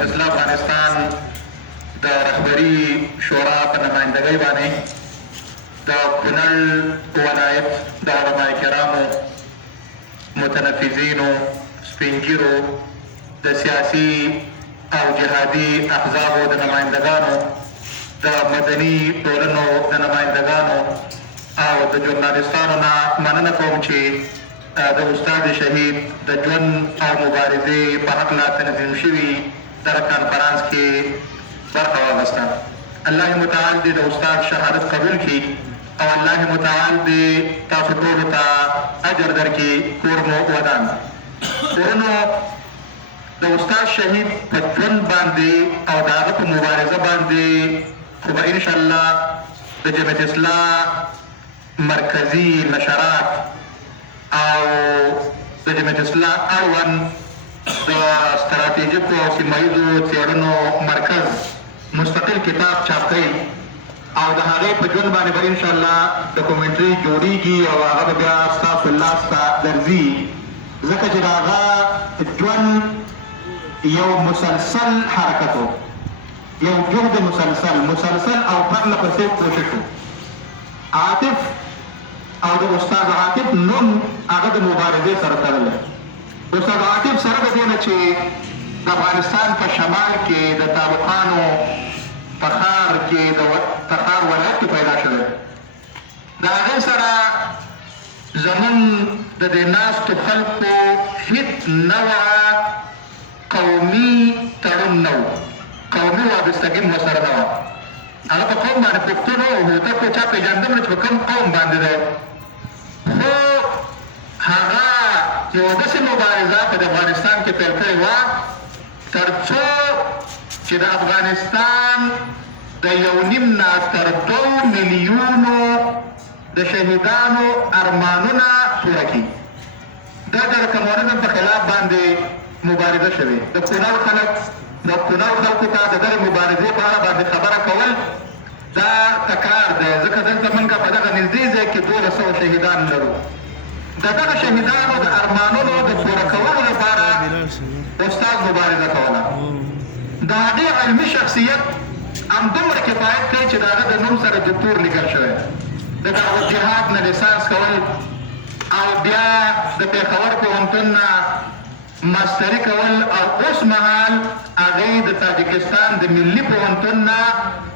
جمعیت اسلام افغانستان د رهبري شورا په نمایندګۍ باندې د کونړ ولایت د علماء کرامو، متنفذینو، سپین ږیرو، د سیاسي او جهادي احزابو د نمایندګانو، د مدني ټولنو د نمایندګانو او د ژورنالستانو نه مننه کوم چې د استاد شهید د ژوند او مبارزې په هکله تنظیم شوي دغه کانفرانس کې برخه واخیسته. الله متعال دې د استاد شهادت قبول کړي او الله متعال دې تاسو ټولو ته اجر درکړي، کور مو ودان. ورونو، د استاد شهید په ژوند باندې او د هغه په مبارزه باندې خو به انشاءالله د جمعیت اسلام مرکزي نشرات او د جمعیت اسلام اړوند د ستراتیژیکو او سیمه ییزو څېړنو مرکز مستقل کتاب چاپ کوي او د هغې په ژوند باندې به انشاءالله ډاکومنټري جوړیږي او هغه به بیا ستاسو لاس ته درځي، ځکه چې د هغه ژوند یو مسلسل حرکت و، یو جهد مسلسل او پرله پسې کوشش و. عاطف او د استاد عاطف نوم هغه د مبارزې سره تړلی. استاد عاطف سره د دې نه چې د افغانستان په شمال کې د تالقانو په ښار کې د تخار ولایت کې پیدا شوی، د هغې سره زموږ د دې ناستو خلکو هېڅ نوعه قومي تړون نه و، قومي وابستګي مو سره نه وه. هغه په قوم باندې پښتون و، هوتک و، چا پېژندم نه چې په کوم قوم باندې دی، خو هغه یوه داسې مبارزه په افغانستان کې پیل کړې وه تر څو چې د افغانستان د 1.5 نه تر 2 میلیونو د شهیدانو ارمانونه پوره کړي. دا د کمونیزم په خلاف باندې مبارزه شوې. د کونړ خلکو ته د دغې مبارزې په اړه باندې خبره کول دا تکرار دی، ځکه دلته موږ په دغه نږدې ځای کې 1200 شهیدان لرو. د دغه شهیدانو د ارمانونو د پوره کولو لپاره استاد مبارزه کوله. د هغې علمي شخصیت همدومره کفایت کوي چې د هغه د نوم سره دکتور لیکل شوی. د دعوت جهاد نه لیسانس کول او بیا د پېښور پوهنتون نه ماستري کول او اوس مهال هغې د تاجکستان د ملي پوهنتون نه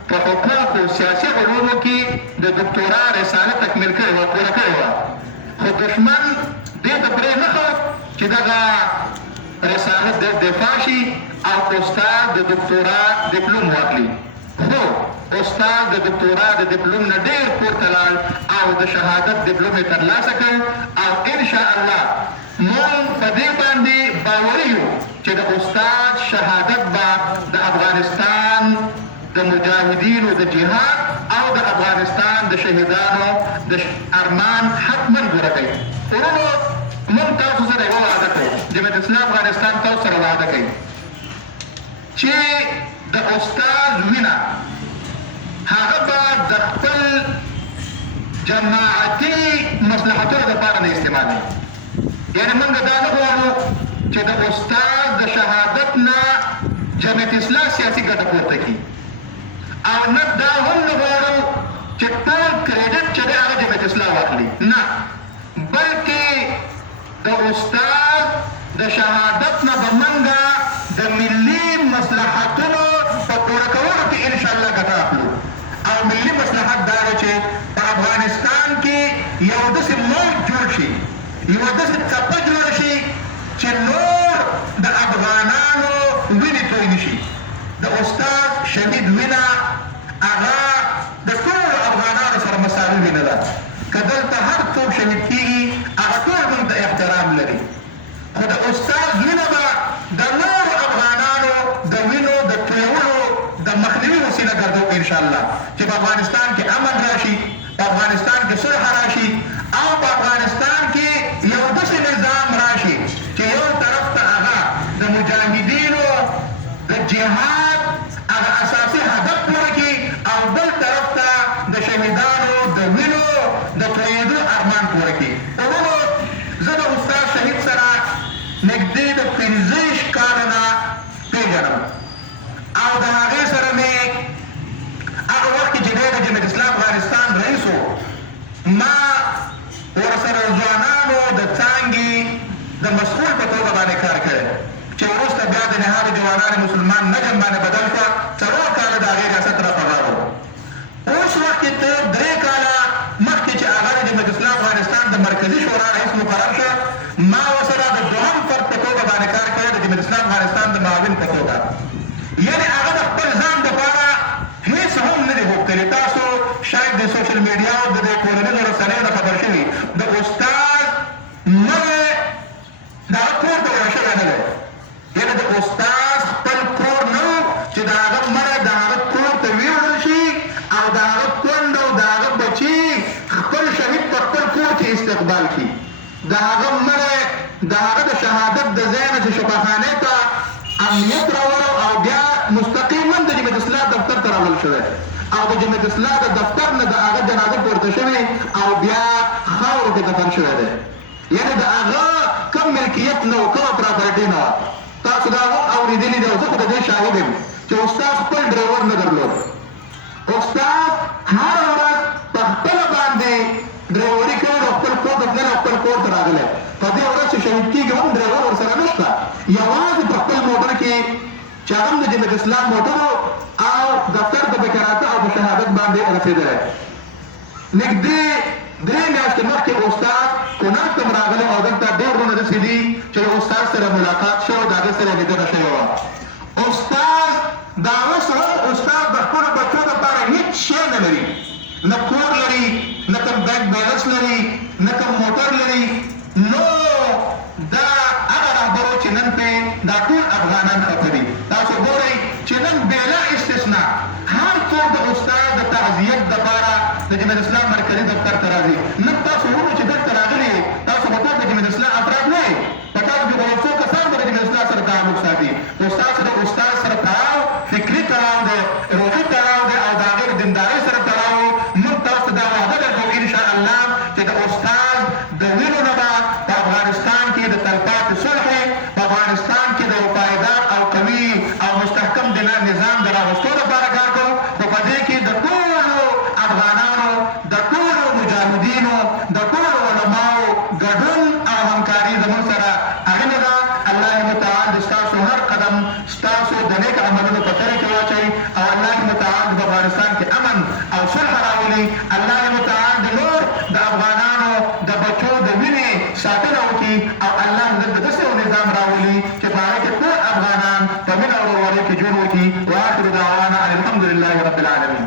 په حقوقو سیاسي علومو کې د دکتورا رساله تکمیل کړې وه، پوره کړې وه، خو دښمن دې ته پرې نه ښود چې دغه رساله دفاع شي او استاد د دکتورا ډیپلوم واخلي. خو استاد د دکتورا د ډیپلوم نه ډېر پورته لاړ او د شهادت ډیپلوم یې ترلاسه کړ او انشاءالله موږ په دې باندې باوري یو چې د استاد شهادت به د افغانستان د مجاهدینو د جهاد او د افغانستان د شهیدانو د ارمان حتما پوره کوي. ورونو، موږ تاسو سره یوه وعده کوو، جمعیت اسلام افغانستان تاسو سره وعده کوي چې د استاد وینه هغه به د خپل جماعتي مصلحتونو دپاره نه استعمالوي. یعنې موږ دا نه غواړو چې د استاد د شهادت نه جمعیت اسلام سیاسي ګټه پورته کړي او نه دا هم نه غواړو چې ټول کریډټ چې دی هغه جمعیت اسلام واخلي، نه، بلکې د استاد د شهادت نه به موږ د ملي مصلحتونو په پوره کولو کې انشاءالله ګټه اخلو. او ملي مصلحت دا دی چې په افغانستان کې یو داسې موج جوړ شي، یوه داسې څپه جوړه شي چې نور د افغانانو وینې توی نه شي. د استاد شهید وینه هغه د ټولو افغانانو سره مساوي وینه ده. که دلته هر څوک شهید کېږي هغه ټول موږ ته احترام لري، خو د استاد وینه به د نورو افغانانو د وینو د تویولو د مخنیوي وسیله ګرځو انشاءالله، چې په افغانستان کې امن راشي، په افغانستان کې صلح راشي او په افغانستان کې یو داسې نظام راشي چې یو طرف ته هغه د مجاهدینو د جهاد هغه اساسي هدف پوره کړي او بل طرف ته د شهیدانو د وینو د تویېدو ارمان پوره کړي. ورونو، زه د استاد شهید سره نږدې د 15 کاله نه پېژنم افغان مسلمان نجم باندې بدل کړه. 4 کاله د هغې ریاست را پغاړ و. اوس وخت کې ته 3 کاله مخکې چې هغه د جمهوریت اسلامي افغانستان د مرکزي شورا رئیس مقرر شه، ما ورسره د دوهم فرد په توګه باندې کار کړی، د جمهوریت اسلامي افغانستان د معاون په توګه. یعنې هغه د خپل ځان دپاره هېڅ هم نه دي غوښتلي. تاسو شاید د سوشل میډیا او د ټولنیزو رسنیو نه خبر شوي، د استاد مړی د هغه کور ته وړل شوی نه دی. یعنې د استاد خپل کور نه و چې د هغه مړی د هغه کور ته ویوړل شي او د هغه کونډ او د هغه بچي خپل شهید په خپل کور کې استقبال کړي. د هغه مړی د هغه د شهادت د ځای نه چې شفاخانې ته امنیت راوړو او بیا مستقیما د جمهوریت اسلام دفتر ته راوړل شوی او د جمهوریت اسلام د دفتر نه د هغه جنازه پورته شوې او بیا خاورو کې دفن شوی دی. یعنې د هغه کوم ملکیت نه و، کومه پراپرټي نه وه. تاسو دا هم اورېدلي دي او زه خو د دې شاهد یم چې استاد خپل ډریور نه درلود. استاد هره ورځ په خپله باندې ډریوري کوي او خپل کور ته تللی او خپل کور ته راغلی. په دې ورځ چې شهید کېږي هم ډریور ورسره نشته، یوازې په خپل موټر کې چې هغه هم د جمهوریت اسلام موټر او دفتر ته پکې راته او په شهادت باندې رسېدلی. نږدې 3 میاشتې مخکې استاد کونړ ته راغلی او دلته ډېر وروڼه داسې دي چې د استاد سره ملاقات شوی او د هغه سره لیدنه شوې وه. استاد د هغه سره استاد د خپلو بچو دپاره هېڅ شی نه لري، نه کور لري، نه کوم بینک بیلنس لري، نه کوم موټر لري. نو دا هغه رهبر چې نن پرې دا ټول افغانان خفه دي. تاسو ګورئ چې نن بېلا استثنا هر څوک د استاد د تعزیت دپاره د جمهوریت اسلام مرکزي دفتر ته راځي. نن تاسو وګورئ چې دلته راغلي یو، تاسو به ټول د جمهوریت اسلام افراد نه یئ، په تاسو کې به یو څو کسان به د جمهوریت اسلام سره تعلق ساتي. استاد سره د استاد سره تړاو فکري تړاو دی، روحي تړاو دی او د هغې د دیندارۍ سره تړاو. موږ تاسو ته دا وعده درکوو انشاءالله چې د استاد د وینو نه به په افغانستان کې د تلپاتې صلح، په افغانستان کې د یو پایدار او قوي او مستحکم نظام د راوستو لپاره کار کوو. خو په دې کې د ټولو افغانانو، د ټولو مجاهدینو، د ټولو علماو ګډون او همکاري زموږ سره اړینه ده. الله متعال د ستاسو هر قدم ستاسو د نیک عملونو په ترې کې واچوي او الله متعال د افغانستان کې امن او صلح راولي. الله متعال د نور د افغانانو د بچو د وینې ساتنه وکړي او الله دلته داسې یو نظام راولي چې په هغه کې ټول افغانان په مینه او ورورولۍ کې ژوند وکړي. واخر دعوانا ان الحمد لله رب العالمین.